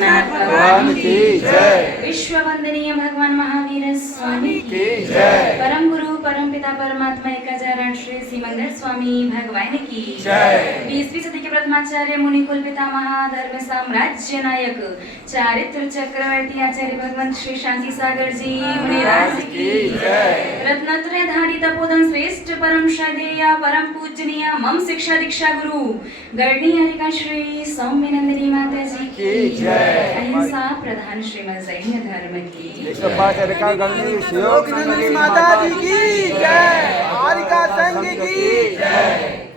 गणनाथ भगवान की जय। विश्व वंदनीय भगवान महावीर स्वामी की जय। परम गुरु परम पिता परमात्मा एकाचारण श्री सिमंदर स्वामी भगवान की जय। 20वीं सदी के प्रथमाचार्य मुनिकुल पितामह धर्म साम्राज्य नायक चारित्र चक्रवर्ती आचार्य भगवंत श्री शांति सागर जी मुनिराज की जय। रत्नत्रय धारी तपोधन श्रेष्ठ परम श्रद्धेय परम पूजनीय मम शिक्षा दीक्षा गुरु गणनीय हरिका श्री सौम्यनंदिनी माता जी की जय। अहिंसा प्रधान श्रीमद जैन धर्म की माता जी की जय। हारिका संघ की जय।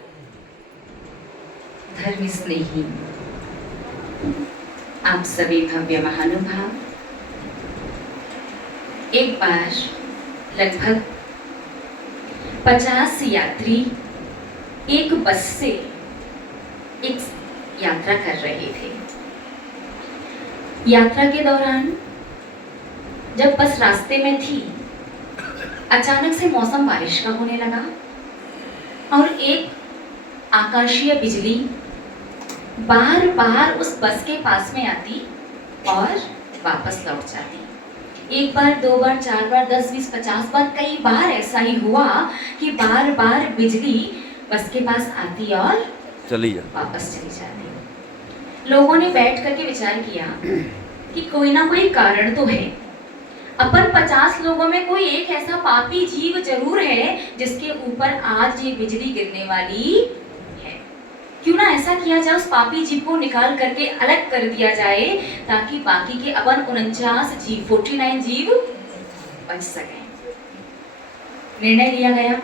धर्म स्नेही आप सभी भव्य महानुभाव, एक बार लगभग 50 यात्री एक बस से एक यात्रा कर रहे थे। यात्रा के दौरान जब बस रास्ते में थी, अचानक से मौसम बारिश का होने लगा और एक आकाशीय बिजली बार बार उस बस के पास में आती और वापस लौट जाती। एक बार, दो बार, 4 बार, 10, 20, 50 बार, कई बार ऐसा ही हुआ कि बार बार बिजली बस के पास आती और वापस चली जाती। लोगों ने बैठ करके विचार किया कि कोई ना कोई कारण तो है। अपन 50 लोगों में कोई एक ऐसा पापी जीव जरूर है जिसके ऊपर आज ये बिजली गिरने वाली है। क्यों ना ऐसा किया जाए, उस पापी जीव को निकाल करके अलग कर दिया जाए ताकि बाकी के अपन 49 जीव, 49 जीव बच सके। निर्णय लिया गया,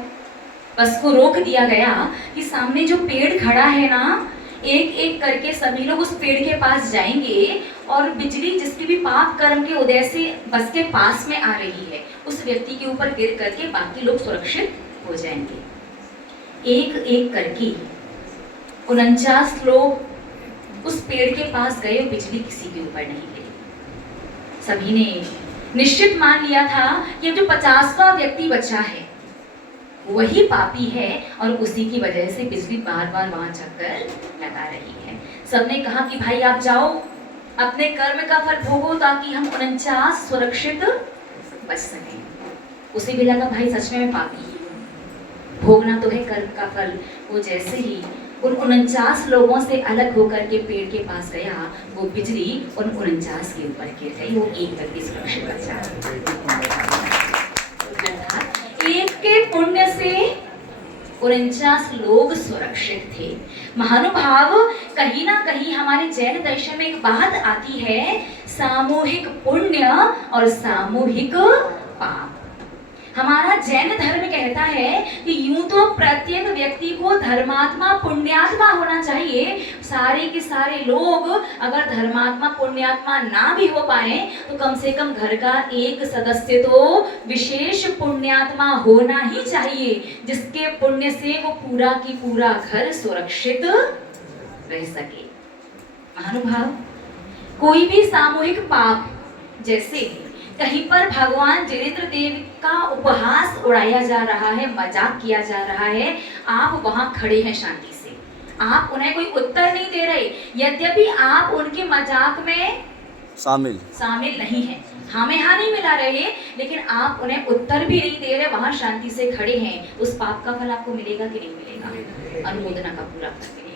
बस को रोक दिया गया कि सामने जो पेड़ खड़ा है ना, एक एक करके सभी लोग उस पेड़ के पास जाएंगे और बिजली जिसके भी पाप कर्म के उदय से बस के पास में आ रही है, उस व्यक्ति के ऊपर गिर करके बाकी लोग सुरक्षित हो जाएंगे। एक एक करके 49 लोग उस पेड़ के पास गए, बिजली किसी के ऊपर नहीं गिरी। सभी ने निश्चित मान लिया था कि जो 50वां व्यक्ति बचा है वही पापी है और उसी की वजह से बिजली बार बार वहां चक्कर लगा रही है। सबने कहा कि भाई आप जाओ, अपने कर्म का फल भोगो ताकि हम 49 सुरक्षित बच सकें। उसे भी लगा भाई सच में मैं पापी हूँ, भोगना तो है कर्म का फल। वो जैसे ही उन 49 लोगों से अलग होकर के पेड़ के पास गया, वो बिजली उन 49 के ऊपर गिर गई, वो एक व्यक्ति सुरक्षित बचा। एक के पुण्य से 49 लोग सुरक्षित थे। महानुभाव, कहीं ना कहीं हमारे जैन दर्शन में एक बात आती है, सामूहिक पुण्य और सामूहिक पाप। हमारा जैन धर्म कहता है कि यूं तो प्रत्येक व्यक्ति को धर्मात्मा पुण्यात्मा होना चाहिए। सारे के सारे लोग अगर धर्मात्मा पुण्यात्मा ना भी हो पाए तो कम से कम घर का एक सदस्य तो विशेष पुण्यात्मा होना ही चाहिए, जिसके पुण्य से वो पूरा की पूरा घर सुरक्षित रह सके। महानुभाव, कोई भी सामूहिक पाप, जैसे कहीं पर भगवान जिनेंद्र देव का उपहास उड़ाया जा रहा है, मजाक किया जा रहा है, आप वहां खड़े हैं शांति से, आप उन्हें कोई उत्तर नहीं दे रहे, यद्यपि आप उनके मजाक में शामिल नहीं हैं, हमें हाँ नहीं मिला रहे, लेकिन आप उन्हें उत्तर भी नहीं दे रहे, वहां शांति से खड़े हैं। उस पाप का फल आपको मिलेगा कि नहीं मिलेगा? अनुमोदना का पूरा फल मिलेगा।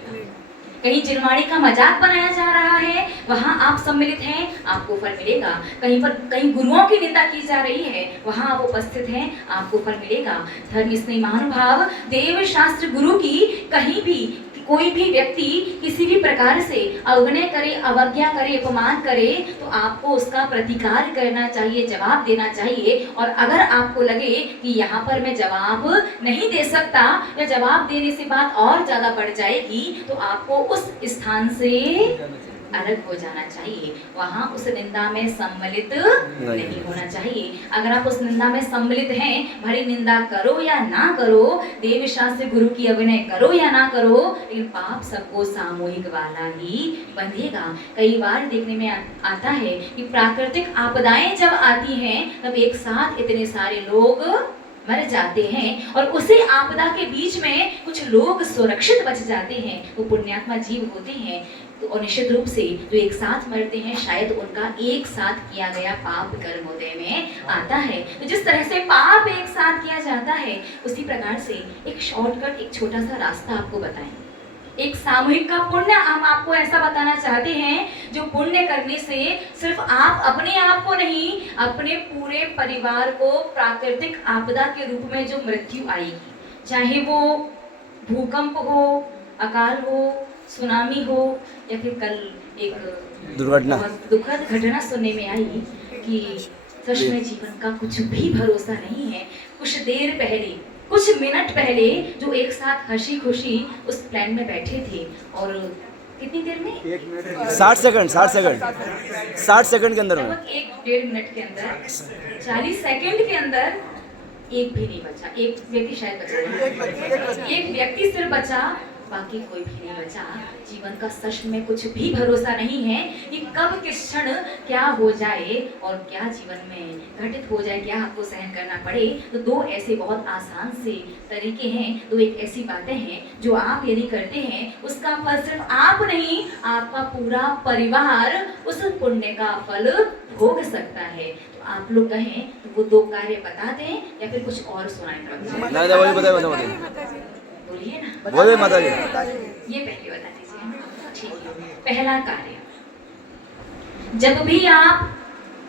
कहीं जिनवाणी का मजाक बनाया जा रहा है, वहां आप सम्मिलित हैं, आपको फल मिलेगा। कहीं पर कहीं गुरुओं की निंदा की जा रही है, वहां आप उपस्थित हैं, आपको फल मिलेगा। धर्म स्नेही महानुभाव, देव शास्त्र गुरु की कहीं भी कोई भी व्यक्ति किसी भी प्रकार से अवज्ञा करे, अवज्ञा करे, अपमान करे तो आपको उसका प्रतिकार करना चाहिए, जवाब देना चाहिए। और अगर आपको लगे कि यहाँ पर मैं जवाब नहीं दे सकता या जवाब देने से बात और ज्यादा बढ़ जाएगी, तो आपको उस स्थान से अलग हो जाना चाहिए, वहां उस निंदा में सम्मिलित नहीं होना चाहिए। अगर आप उस निंदा में सम्मिलित हैं, भले निंदा करो या ना करो, देव शास्त्र गुरु की अभिनय करो या ना करो, लेकिन पाप सबको सामूहिक वाला ही बंधेगा। कई बार देखने में आता है कि प्राकृतिक आपदाएं जब आती हैं तब एक साथ इतने सारे लोग मर जाते हैं और उसी आपदा के बीच में कुछ लोग सुरक्षित बच जाते हैं, वो पुण्यात्मा जीव होते हैं। तो और निश्चित रूप से जो एक साथ मरते हैं शायद उनका एक साथ किया गया पाप कर्म उदय में आता है। तो जिस तरह से पाप एक साथ किया जाता है उसी प्रकार से एक शॉर्टकट, एक छोटा सा रास्ता आपको बताएं। एक सामूहिक का पुण्य हम आपको ऐसा बताना चाहते हैं जो पुण्य करने से सिर्फ आप अपने आप को नहीं, अपने पूरे परिवार को प्राकृतिक आपदा के रूप में जो मृत्यु आएगी, चाहे वो भूकंप हो, अकाल हो, सुनामी हो, या फिर कल एक दुर्घटना, दुखद घटना सुनने में आई कि सच में जीवन का कुछ भी भरोसा नहीं है। कुछ देर पहले, कुछ मिनट पहले जो एक साथ हंसी खुशी उस प्लेन में बैठे थे और कितनी देर में 60 सेकंड के अंदर में, लगभग 1-1.5 मिनट के अंदर, 40 सेकंड के अंदर एक भी नहीं बचा। एक व्यक्ति शायद बचा, एक व्यक्ति सिर्फ बचा, बाकी कोई भी नहीं बचा। जीवन का सच में कुछ भी भरोसा नहीं है कि कब किस क्षण क्या हो जाए और क्या जीवन में घटित हो जाए, क्या आपको सहन करना पड़े। तो दो ऐसे बहुत आसान से तरीके हैं, दो एक ऐसी बातें हैं जो आप यदि करते हैं उसका फल सिर्फ आप नहीं, आपका पूरा परिवार उस पुण्य का फल भोग सकता है। तो आप लोग कहें तो वो दो कार्य बता दें या फिर कुछ और सुनाएं? बोलिए ना, बोलिए माता जी। ये पहले बता दीजिए। ठीक है, पहला कार्य, जब भी आप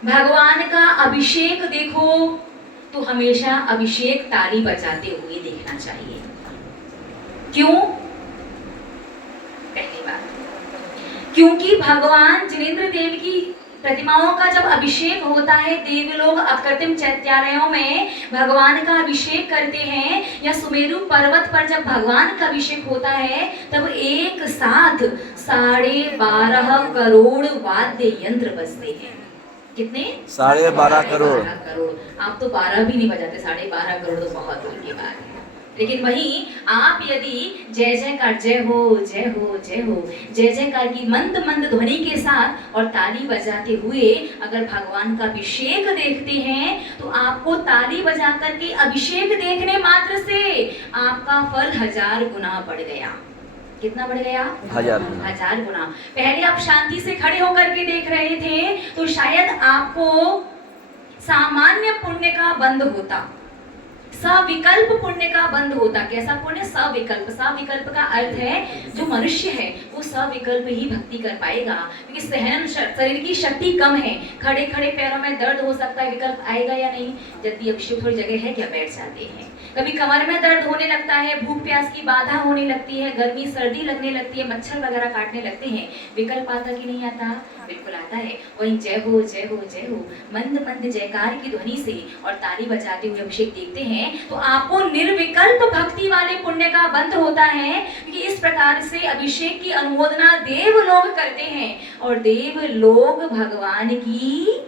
भगवान का अभिषेक देखो तो हमेशा अभिषेक ताली बजाते हुए देखना चाहिए। क्यों? पहली बात, क्योंकि भगवान जिनेंद्र देव की प्रतिमाओं का जब अभिषेक होता है, देवलोग अकृत्रिम चैत्यालयों में भगवान का अभिषेक करते हैं, या सुमेरु पर्वत पर जब भगवान का अभिषेक होता है तब एक साथ 12.5 करोड़ वाद्य यंत्र बजते हैं। कितने? 12.5 करोड़। आप तो 12 भी नहीं बजाते, 12.5 करोड़ तो बहुत दूर की बात है। लेकिन वहीं आप यदि जय जयकार, जय हो जय हो जय हो, जय जयकार की मंद मंद ध्वनि के साथ और ताली बजाते हुए अगर भगवान का अभिषेक देखते हैं तो आपको ताली बजा करके अभिषेक देखने मात्र से आपका फल 1000 गुना बढ़ गया। कितना बढ़ गया? 1000 गुना। पहले आप शांति से खड़े होकर के देख रहे थे तो शायद आपको सामान्य पुण्य का बंद होता, सविकल्प पुण्य का बंद होता। कैसा पुण्य? सविकल्प। सविकल्प का अर्थ है जो मनुष्य है वो सविकल्प ही भक्ति कर पाएगा, क्योंकि सहन शरीर की शक्ति कम है, खड़े खड़े पैरों में दर्द हो सकता है, विकल्प आएगा या नहीं? यदि अभिषेक थोड़ी जगह है क्या, बैठ जाते हैं। कभी कमर में दर्द होने लगता है, भूख प्यास की बाधा होने लगती है, गर्मी सर्दी लगने लगती है, मच्छर वगैरह काटने लगते हैं, विकल्प आता कि नहीं आता? बिल्कुल आता है। वहीं जय हो जय हो जय हो मंद मंद जयकार की ध्वनि से और ताली बजाते हुए अभिषेक देखते हैं तो आपको निर्विकल्प भक्ति वाले पुण्य का बंध होता है, क्योंकि इस प्रकार से अभिषेक की अनुमोदना देव लोग करते हैं और देव लोग भगवान की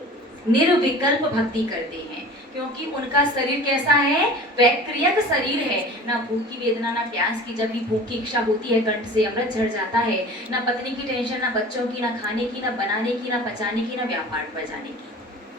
निर्विकल्प भक्ति करते हैं, क्योंकि उनका शरीर कैसा है? वैक्रियक शरीर है। ना भूख की वेदना, ना प्यास की। जब भी भूख की इच्छा होती है कंठ से अमृत झड़ जाता है। ना पत्नी की टेंशन, ना बच्चों की, ना खाने की, ना बनाने की, ना पचाने की, ना व्यापार पर जाने की,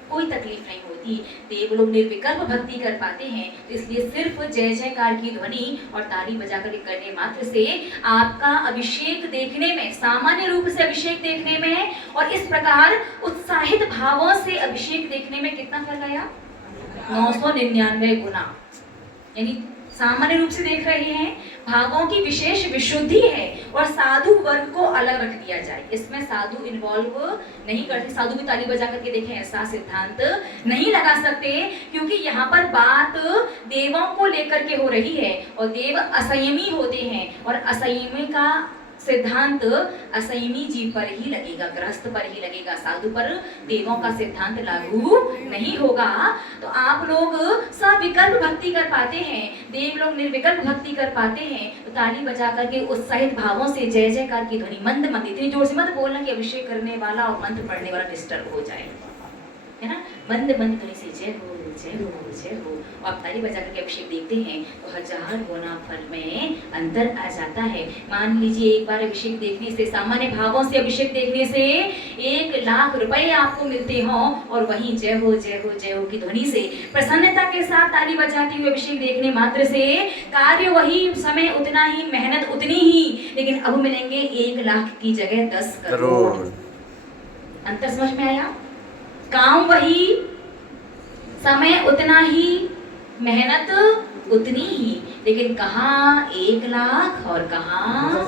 कोई तकलीफ नहीं होती। देव लोग निर्विकल्प भक्ति कर पाते हैं, तो इसलिए सिर्फ जय जयकार की ध्वनि और ताली बजाकर करने मात्र से आपका अभिषेक देखने में, सामान्य रूप से अभिषेक देखने में और इस प्रकार उत्साहित भावों से अभिषेक देखने में कितना फर्क आया? 999 गुना। यानी सामान्य रूप से देख रहे हैं, भावों की विशेष विशुद्धि है और साधु वर्ग को अलग रख दिया जाए। इसमें साधु इन्वॉल्व नहीं करते, साधु भी ताली बजा करके देखें ऐसा सिद्धांत नहीं लगा सकते, क्योंकि यहाँ पर बात देवों को लेकर के हो रही है और देव असंयमी होते हैं और असंयमी का सिद्धांत असंयमी जीव पर ही लगेगा, ग्रस्त पर ही लगेगा, साधु पर देवों का सिद्धांत लागू नहीं होगा। तो आप लोग सविकल्प भक्ति कर पाते हैं, देव लोग निर्विकल्प भक्ति कर पाते हैं, तो ताली बजा करके उत्साहित भावों से जय जयकार की ध्वनि मंद मंद, इतनी जोर से मत बोलना कि अभिषेक करने वाला और मंत्र पढ़ने वाला डिस्टर्ब हो जाए। है ना, मंद मंद ध्वनि से जय हो जय हो जय हो, और आप ताली बजा करके अभिषेक देखते हैं तो 1000 गुना फल में अंतर आ जाता है। मान लीजिए एक बार अभिषेक देखने से, सामान्य भावों से अभिषेक देखने से 1 लाख रुपए आपको मिलते हो, और वहीं जय हो जय हो जय हो की ध्वनि से प्रसन्नता के साथ ताली बजाती हुई अभिषेक देखने मात्र से कार्य वही, समय उतना ही, मेहनत उतनी ही, लेकिन अब मिलेंगे 1 लाख की जगह 10 करोड़। अंतर समझ में आया? काम वही, समय उतना ही, मेहनत उतनी ही, लेकिन कहाँ 1 लाख और कहाँ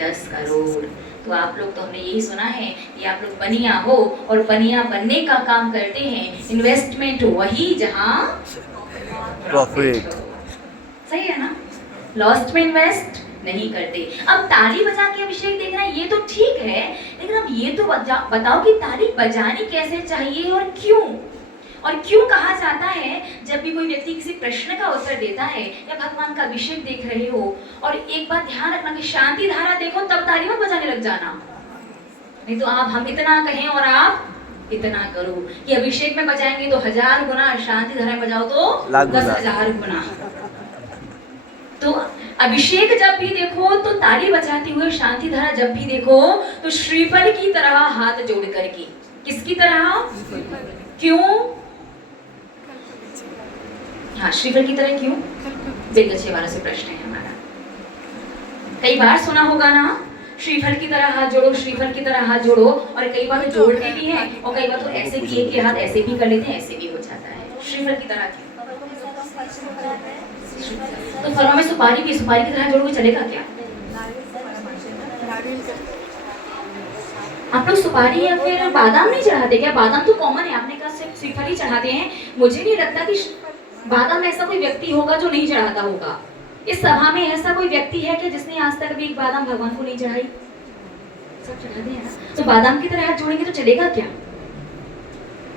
10 करोड़। तो आप लोग, तो हमने यही सुना है कि आप लोग बनिया हो और बनिया बनने का काम करते हैं, इन्वेस्टमेंट वही जहाँ प्रॉफिट। सही है ना, लॉस्ट में इन्वेस्ट नहीं करते। अब ताली बजा के अभिषेक देखना ये तो ठीक है, लेकिन अब ये तो बताओ कि ताली बजानी कैसे चाहिए और क्यों? और क्यों कहा जाता है जब भी कोई व्यक्ति किसी प्रश्न का उत्तर देता है या भगवान का अभिषेक देख रहे हो, और एक बात ध्यान रखना कि शांति धारा देखो तब ताली मत बजाने लग जाना, नहीं तो हम इतना कहें और आप इतना करो कि अभिषेक में बजाएंगे तो 1000 गुना, शांति धारा में बजाओ तो 10,000 गुना। तो अभिषेक जब भी देखो तो ताली बजाते हुए, शांति धारा जब भी देखो तो श्रीफल की तरह हाथ जोड़ करके। किसकी तरह? क्यों? हाँ, श्रीफल की तरह क्यों? बेलगछिया वाला से प्रश्न है हमारा। कई बार सुना होगा ना, श्रीफल की तरह हाथ जोड़ो, श्रीफल की तरह हाथ जोड़ो, और कई बार तो जोड़ते भी हैं और कई बार तो ऐसे भी एक हाथ ऐसे भी कर लेते हैं, ऐसे भी हो जाता है। श्रीफल की तरह क्यों? तो फलों में सुपारी की तरह जोड़ोगे चलेगा क्या? आप लोग सुपारी या फिर बादाम नहीं चढ़ाते क्या? बादाम तो कॉमन है, आपने कहा सिर्फ श्रीफल ही चढ़ाते हैं। मुझे नहीं लगता कि बादाम ऐसा कोई व्यक्ति होगा जो नहीं चढ़ाता होगा। इस सभा में ऐसा कोई व्यक्ति है कि जिसने आज तक भी एक बादाम भगवान को नहीं चढ़ाई? सब चढ़ाते हैं ना। तो बादाम की तरह हाथ जोड़ेंगे तो चलेगा क्या?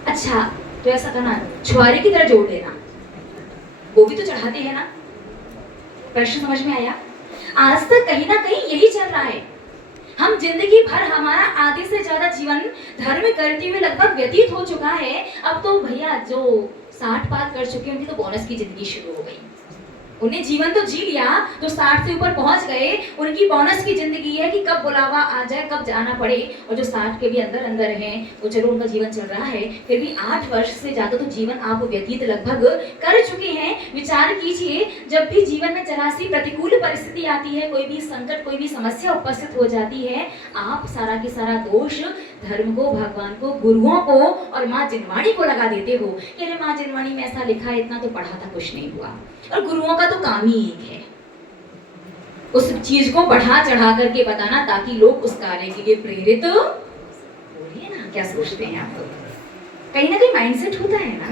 अच्छा, तो ऐसा करना, छुआरे की तरह जोड़ लेना, वो भी तो चढ़ाते हैं ना। प्रश्न समझ में आया? आज तक कहीं ना कहीं यही चल रहा है। हम जिंदगी भर, हमारा आधे से ज्यादा जीवन धर्म करते हुए लगभग व्यतीत हो चुका है। अब तो भैया जो 60 पार कर चुके हैं उनकी तो बोनस की जिंदगी शुरू हो गई। उन्हें जीवन तो जी लिया, जो 60 से ऊपर पहुंच गए उनकी बोनस की जिंदगी है कि कब बुलावा आ जाए, कब जाना पड़े। और जो 60 के भी अंदर अंदर हैं, वो चलो उनका जीवन चल रहा है, फिर भी 8 वर्ष से ज्यादा तो जीवन आप व्यतीत लगभग कर चुके हैं। विचार कीजिए, जब भी जीवन में जरा सी प्रतिकूल परिस्थिति आती है, कोई भी संकट, कोई भी समस्या उपस्थित हो जाती है, आप सारा के सारा दोष धर्म को, भगवान को, गुरुओं को और माँ जिनवाणी को लगा देते हो कि अरे माँ जिनवाणी में ऐसा लिखा है, इतना तो पढ़ा था, कुछ नहीं हुआ। और गुरुओं का तो काम ही एक है, उस चीज को बढ़ा चढ़ा करके बताना ताकि लोग उस कार्य के लिए प्रेरित हो। बोलिए ना, क्या सोचते हैं आप लोग? कहीं ना कहीं माइंडसेट होता है ना,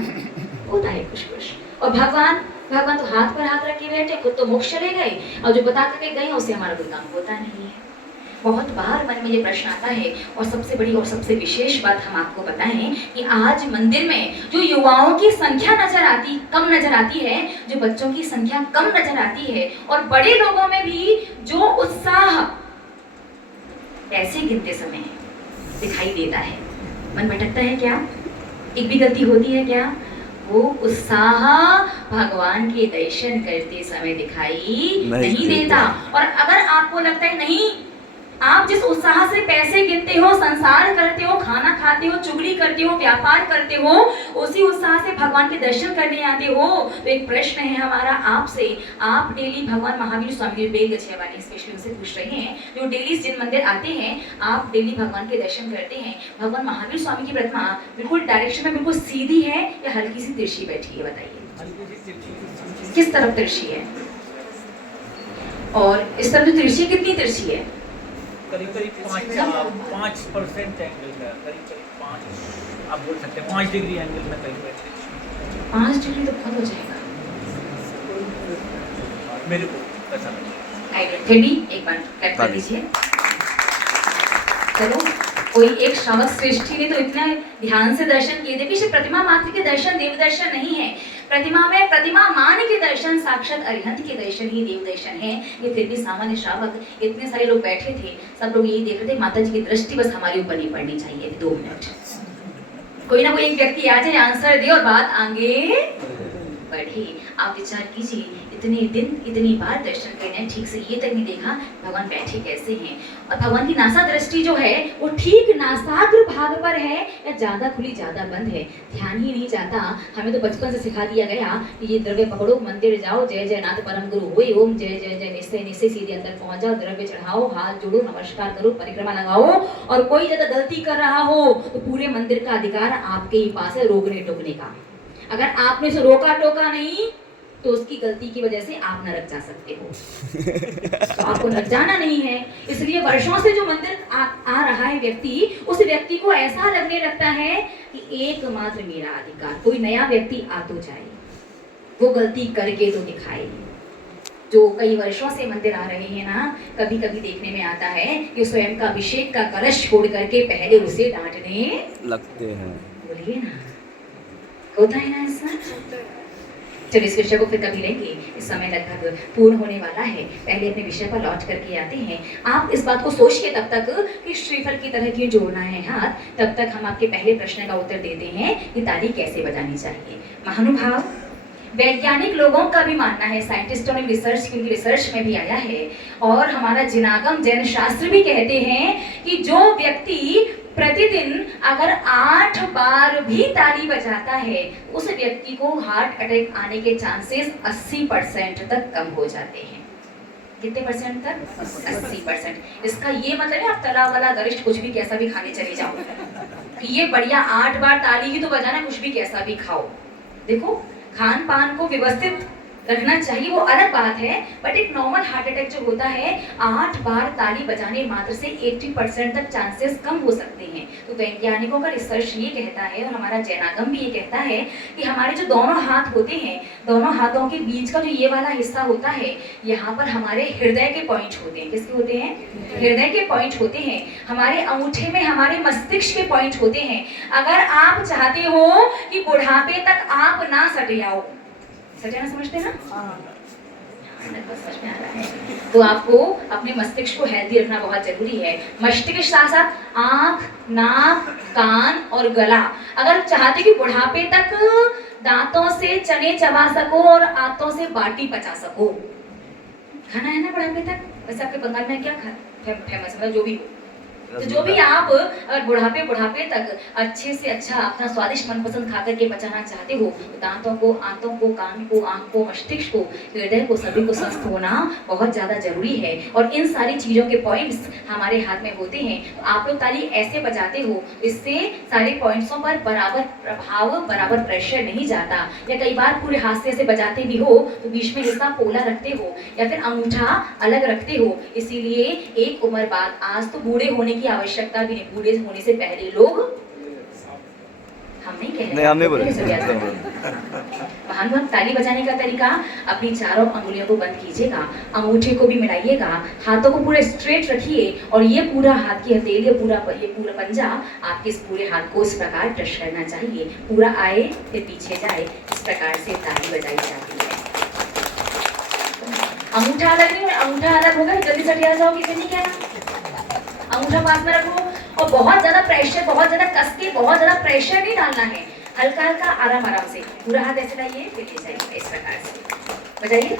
होता है कुछ कुछ। और भगवान तो हाथ पर हाथ रखे बैठे, खुद तो मोक्ष चले गए, और जो बता करके गए उससे हमारा कोई काम होता नहीं है। बहुत बार मन में ये प्रश्न आता है। और सबसे बड़ी और सबसे विशेष बात हम आपको बताएं कि आज मंदिर में जो युवाओं की संख्या कम नजर आती है, जो बच्चों की संख्या कम नजर आती है, और बड़े लोगों में भी जो उत्साह पैसे गिनते समय दिखाई देता है, मन भटकता है क्या? एक भी गलती होती है क्या? वो उत्साह भगवान के दर्शन करते समय दिखाई नहीं देता। और अगर आपको लगता है नहीं, आप जिस उत्साह से पैसे गिनते हो, संसार करते हो, खाना खाते हो, चुगली करते हो, व्यापार करते हो, उसी उत्साह से भगवान के दर्शन करने आते हो। तो एक प्रश्न है हमारा आपसे, आप डेली भगवान महावीर स्वामी बेलगछिया वाले स्पेशली उनसे पूछ रहे हैं, जो डेली जिन मंदिर आते हैं, आप डेली भगवान के दर्शन करते हैं, भगवान महावीर स्वामी की प्रतिमा बिल्कुल डायरेक्शन में बिल्कुल सीधी है या हल्की सी तिरछी बैठी है? बताइए किस तरफ तिरछी है? और इस तरफ तिरछी कितनी तिरछी है? करीब 5% एंगल में, करीब 5, आप बोल सकते हैं 5 डिग्री एंगल में करीब बैठे। 5 डिग्री तो बहुत हो जाएगा मेरे को ऐसा लगता। फिर भी एक बार क्लैप कर दीजिए। चलो, कोई एक श्रावक श्रेष्ठी ने तो इतना ध्यान से दर्शन किए थे कि सिर्फ प्रतिमा मात्र के दर्शन देव दर्शन नहीं है, प्रतिमा में प्रतिमा मान के दर्शन, साक्षात अरिहंत के दर्शन ही देव दर्शन है। ये फिर भी सामान्य श्रावक, इतने सारे लोग बैठे थे, सब लोग यही देख रहे थे माता जी की दृष्टि बस हमारे ऊपर नहीं पड़नी चाहिए। 2 मिनट कोई ना कोई एक व्यक्ति आ जाए, आंसर दे और बात आगे बढ़े। आप विचार कीजिए, इतने दिन इतनी बार दर्शन करने, ठीक से ये तक नहीं देखा भगवान बैठे कैसे हैं। और भगवान की नासा दृष्टि जो है वो ठीक नासाग्र भाग पर है या ज्यादा खुली ज्यादा बंद है, ध्यान ही नहीं जाता। हमें तो बचपन से सिखा दिया गया कि ये द्रव्य पकड़ो, मंदिर जाओ, जय जय नाथ परम गुरु होए, ओम जय जय जय, निश्चय निश्चय, सीधे अंदर पहुंच जाओ, द्रव्य चढ़ाओ, हाथ जोड़ो, नमस्कार करो, परिक्रमा लगाओ। और कोई ज्यादा गलती कर रहा हो तो पूरे मंदिर का अधिकार आपके ही पास है रोकने टोकने का। अगर आपने उसे रोका टोका नहीं तो उसकी गलती की वजह से आप नरक जा सकते हो। तो आपको नरक जाना नहीं है। इसलिए वर्षों से जो मंदिर आ रहा है व्यक्ति, उस व्यक्ति को ऐसा लगने लगता है कि एकमात्र मेरा अधिकार, कोई नया व्यक्ति आ तो जाए, वो गलती करके तो दिखाए। जो कई वर्षों से मंदिर आ रहे हैं ना, कभी कभी देखने में आता है कि स्वयं का अभिषेक का कलश छोड़ करके पहले उसे डांटने लगते हैं। बोलिए ना, होता है ना ऐसा? चलिए इस विषय को फिर कभी लेंगे, इस समय लगभग पूर्ण होने वाला है। पहले अपने विषय पर लौट करके आते हैं। आप इस बात को सोच के तब तक कि श्रीफल की तरह क्यों जोड़ना है हाथ, तब तक हम आपके पहले प्रश्न का उत्तर देते हैं कि ताली कैसे बजानी चाहिए। महानुभाव, वैज्ञानिक लोगों का भी मानना है, साइंटिस्टों ने रिसर्च की, रिसर्च में भी आया है और हमारा जिनागम जैन शास्त्र भी कहते हैं कि जो व्यक्ति प्रतिदिन अगर 8 बार भी ताली बजाता है, उस व्यक्ति को हार्ट अटैक आने के चांसेस 80% तक कम हो जाते हैं। कितने परसेंट तक? 80%। इसका ये मतलब है आप तला वाला गरिष्ठ कुछ भी कैसा भी खाने चले जाओ, ये बढ़िया 8 बार ताली ही तो बजाना, कुछ भी कैसा भी खाओ। देखो, खान पान को व्यवस्थित रखना चाहिए, वो अलग बात है, बट एक नॉर्मल हार्ट अटैक जो होता है 8 बार ताली बजाने मात्र से 80% तक चांसेस कम हो सकते हैं। तो वैज्ञानिकों का रिसर्च ये कहता है और हमारा जैनागम भी ये कहता है कि हमारे जो दोनों हाथ होते हैं, दोनों हाथों के बीच का जो ये वाला हिस्सा होता है, यहाँ पर हमारे हृदय के पॉइंट होते हैं। किसके होते हैं? हृदय के पॉइंट होते हैं। हमारे अंगूठे में हमारे मस्तिष्क के पॉइंट होते हैं। अगर आप चाहते हो कि बुढ़ापे तक आप ना सट जाओ, सजाना समझते हैं ना? समझ में आ रहा है। तो आपको अपने मस्तिष्क को हेल्दी रखना बहुत जरूरी है। मस्तिष्क के साथ साथ आंख, नाक, कान और गला, अगर चाहते कि बुढ़ापे तक दांतों से चने चबा सको और आंतों से बाटी पचा सको, खाना है ना बुढ़ापे तक। वैसे आपके बंगाल में क्या फेमस मतलब जो भी हो, तो जो भी आप बुढ़ापे तक अच्छे से अच्छा अपना स्वादिष्ट मनपसंद खा करके बचाना चाहते हो, तो दांतों को, आंतों को, कान को, आंख को, मस्तिष्क को, हृदय को, सभी को स्वस्थ होना बहुत ज्यादा जरूरी है। और इन सारी चीजों के पॉइंट्स हमारे हाथ में होते हैं। तो आप लोग ताली ऐसे बजाते हो, इससे सारे पॉइंट्सों पर बराबर प्रभाव, बराबर प्रेशर नहीं जाता। या कई बार पूरे हाथ से ऐसे बजाते भी हो तो बीच में हिस्सा पोला रखते हो या फिर अंगूठा अलग रखते हो। इसीलिए एक उम्र बाद, आज तो बूढ़े होने की आवश्यकता भी नहीं, बूढ़े होने से पहले लोग, हम नहीं कह रहे, हम नहीं बोले। महान ताली बजाने का तरीका, अपनी चारों अंगुलियों को बंद कीजिएगा, अंगूठे को भी मिलाइएगा, हाथों को पूरे स्ट्रेट रखिए और ये पूरा हाथ की हथेली, ये पूरा पंजा आपके इस पूरे हाथ को इस प्रकार टच करना चाहिए। पूरा आए फिर पीछे जाए, इस प्रकार से ताली बजाई जाती है। अंगूठा अलग नहीं, अंगूठा अलग होगा जल्दी से हट जाओगे, इसे नहीं कहना। अंगूठा पास में रखो और बहुत ज्यादा प्रेशर, बहुत ज्यादा कस के, बहुत ज्यादा प्रेशर नहीं डालना है, हल्का हल्का आराम आराम से पूरा हाथ ऐसे लाइए, फिर ले जाइए, इस प्रकार से बजाइए।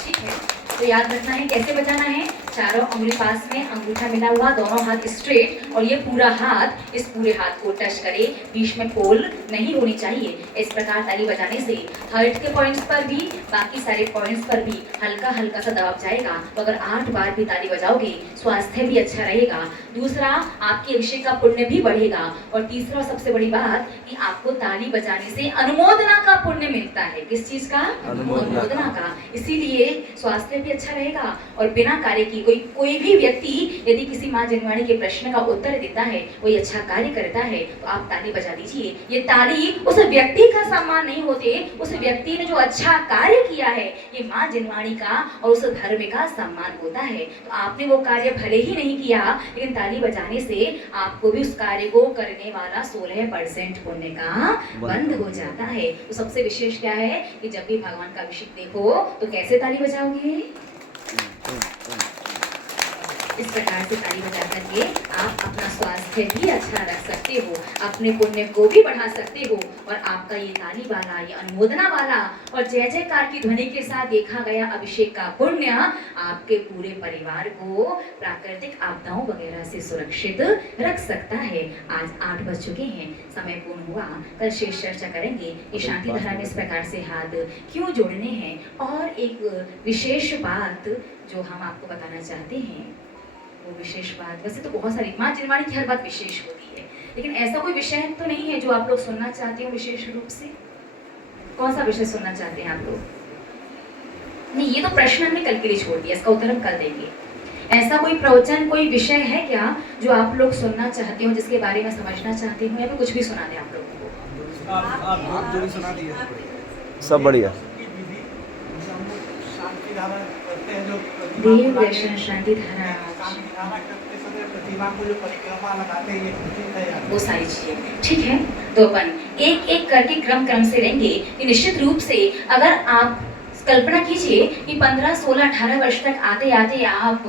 ठीक है, तो याद रखना है कैसे बजाना है। चारों उंगली पास में, अंगूठा मिला हुआ, दोनों हाथ स्ट्रेट और ये पूरा हाथ इस पूरे हाथ को टच करे, बीच में पोल नहीं होनी चाहिए। इस प्रकार ताली बजाने से हार्ट के पॉइंट्स पर भी, बाकी सारे पॉइंट्स पर भी हल्का हल्का सा दबाव जाएगा। तो अगर 8 बार भी ताली बजाओगे, स्वास्थ्य भी अच्छा रहेगा, दूसरा आपके अभिषेक का पुण्य भी बढ़ेगा, और तीसरा सबसे बड़ी बात कि आपको ताली बजाने से अनुमोदना का पुण्य मिलता है। किस चीज का? अनुमोदना का। इसीलिए स्वास्थ्य भी अच्छा रहेगा और बिना कार्य की कोई भी व्यक्ति यदि किसी माँ जनवाणी के प्रश्न का उत्तर देता है, कोई अच्छा कार्य करता है, तो आप ताली बजा दीजिए। ये ताली उस व्यक्ति का सम्मान नहीं होते, उस व्यक्ति ने जो अच्छा कार्य किया है, ये माँ जनवाणी का और उस धर्म का सम्मान होता है। तो आपने वो कार्य भले ही नहीं किया, लेकिन ताली बजाने से आपको भी उस कार्य को करने वाला 16% पुण्य का बंद हो जाता है। तो सबसे विशेष क्या है कि जब भी भगवान का अभिषेक देखो तो कैसे ताली बजाओगे? इस प्रकार से ताली बजा करके आप अपना स्वास्थ्य भी अच्छा रख सकते हो, अपने पुण्य को भी बढ़ा सकते हो और आपका ये ताली वाला, ये अनुमोदना वाला और जय जयकार की ध्वनि के साथ देखा गया अभिषेक का पुण्य आपके पूरे परिवार को प्राकृतिक आपदाओं वगैरह से सुरक्षित रख सकता है। आज 8 बज चुके हैं, समय पूर्ण हुआ। कल शेष चर्चा करेंगे कि शांति धारा में इस प्रकार से हाथ क्यों जोड़ने हैं और एक विशेष बात जो हम आपको बताना चाहते हैं। वो विशेष बात, वैसे तो बहुत सारी माँ जिनवाणी की हर बात विशेष होती है, लेकिन ऐसा कोई विषय तो नहीं है जो आप लोग सुनना चाहते हो विशेष रूप से? कौन सा विषय सुनना चाहते हैं आप लोग? नहीं, ये तो प्रश्न हमने कल के लिए छोड़ दिया, इसका उत्तर हम कल देंगे। ऐसा कोई प्रवचन, कोई विषय है क्या जो आप लोग सुनना चाहते हो, जिसके बारे में समझना चाहते हो, या फिर कुछ भी सुना दें आप लोगों को? आप जो भी सुना दिए सब बढ़िया। शांति धारा करते हैं जो देव दर्शन शांति धारा, शांति धारा करते समय प्रतिमा को जो परिक्रमा लगाते हैं, ये ठीक है यार। वो सारी चीजें ठीक है। तो अपन एक एक करके क्रम से लेंगे कि निश्चित रूप से अगर आप कल्पना कीजिए कि 15, 16, 18 वर्ष तक आते आते आप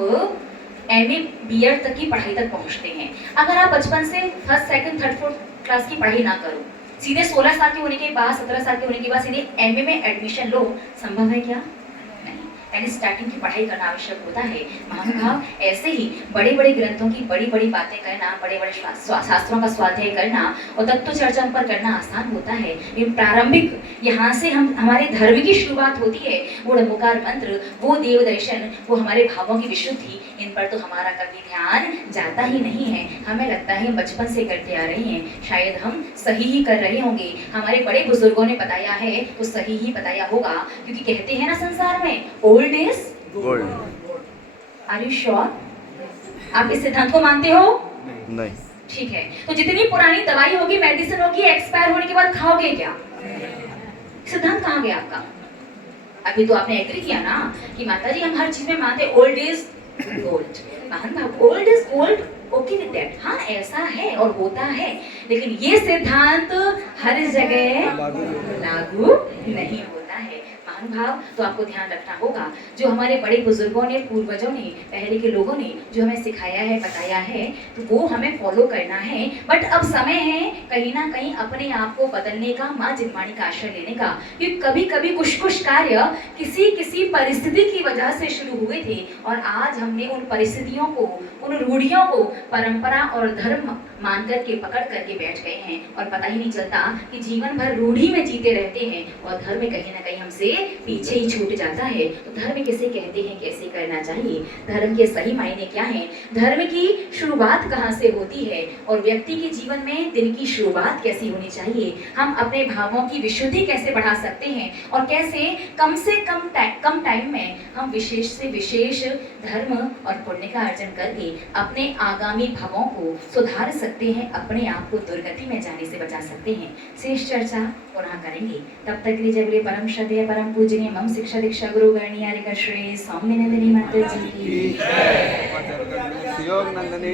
एमए बीएड तक की पढ़ाई तक पहुंचते हैं। अगर आप बचपन से first, second, third, fourth class की पढ़ाई ना करो, सीधे 16 साल के होने के बाद, 17 साल के होने के बाद सीधे एमए में एडमिशन लो, संभव है क्या? यानी स्टार्टिंग की पढ़ाई करना आवश्यक होता है। महानुभाव, ऐसे ही बड़े बड़े ग्रंथों की बड़ी बड़ी बातें करना, बड़े बड़े शास्त्रों का स्वाध्याय करना और तत्व चर्चा पर करना आसान होता है, लेकिन प्रारंभिक यहाँ से हम हमारे धर्म की शुरुआत होती है। वो नमोकार मंत्र, वो देव दर्शन, वो हमारे भावों की विशुद्धि, इन पर तो हमारा कभी ध्यान जाता ही नहीं है। हमें लगता है हम बचपन से करते आ रहे हैं, शायद हम सही ही कर रहे होंगे। हमारे बड़े बुजुर्गों ने बताया है तो सही ही बताया होगा, क्योंकि कहते हैं ना संसार में old is gold. Are you sure? आप इस सिद्धांत को मानते हो? नहीं। ठीक है, तो जितनी पुरानी दवाई होगी, मेडिसिन होगी, एक्सपायर होने के बाद खाओगे क्या? सिद्धांत कहाँ गया आपका? अभी तो आपने एग्री किया ना कि माताजी हम हर चीज में मानते old is gold. Old is gold, okay with that. हाँ, ऐसा है और होता है, लेकिन ये सिद्धांत हर जगह लागू नहीं होता है। महानुभाव, तो आपको ध्यान रखना होगा, जो हमारे बड़े बुजुर्गों ने, पूर्वजों ने, पहले के लोगों ने जो हमें सिखाया है, बताया है, तो वो हमें फॉलो करना है। बट अब समय है कहीं ना कहीं अपने आप को बदलने का, माँ जिनवाणी का आश्रय लेने का, क्योंकि कभी कभी कुछ कार्य किसी परिस्थिति की वजह से शुरू हुए थे और आज हमने उन परिस्थितियों को, उन रूढ़ियों को परंपरा और धर्म मान करके पकड़ करके बैठ गए हैं और पता ही नहीं चलता कि जीवन भर रूढ़ी में जीते रहते हैं और धर्म कहीं ना कहीं हमसे पीछे ही छूट जाता है। तो धर्म किसे कहते हैं, कैसे करना चाहिए, धर्म के सही मायने क्या हैं, धर्म की शुरुआत कहाँ से होती है और व्यक्ति के जीवन में दिन की शुरुआत कैसी होनी चाहिए, हम अपने भावों की विशुद्धि कैसे बढ़ा सकते हैं और कैसे कम से कम टाइम में हम विशेष से विशेष धर्म और पुण्य का अर्जन करके अपने आगामी भावों को सुधार सकते हैं, अपने आप को दुर्गति में जाने से बचा सकते हैं। शेष चर्चा पुनः करेंगे। तब तक के लिए जय बोले परम श्रद्धेय परम पूजनीय मम शिक्षा दीक्षा गुरु गणियारिका श्री स्वामी नंदिनी माता जी की योग नंदनी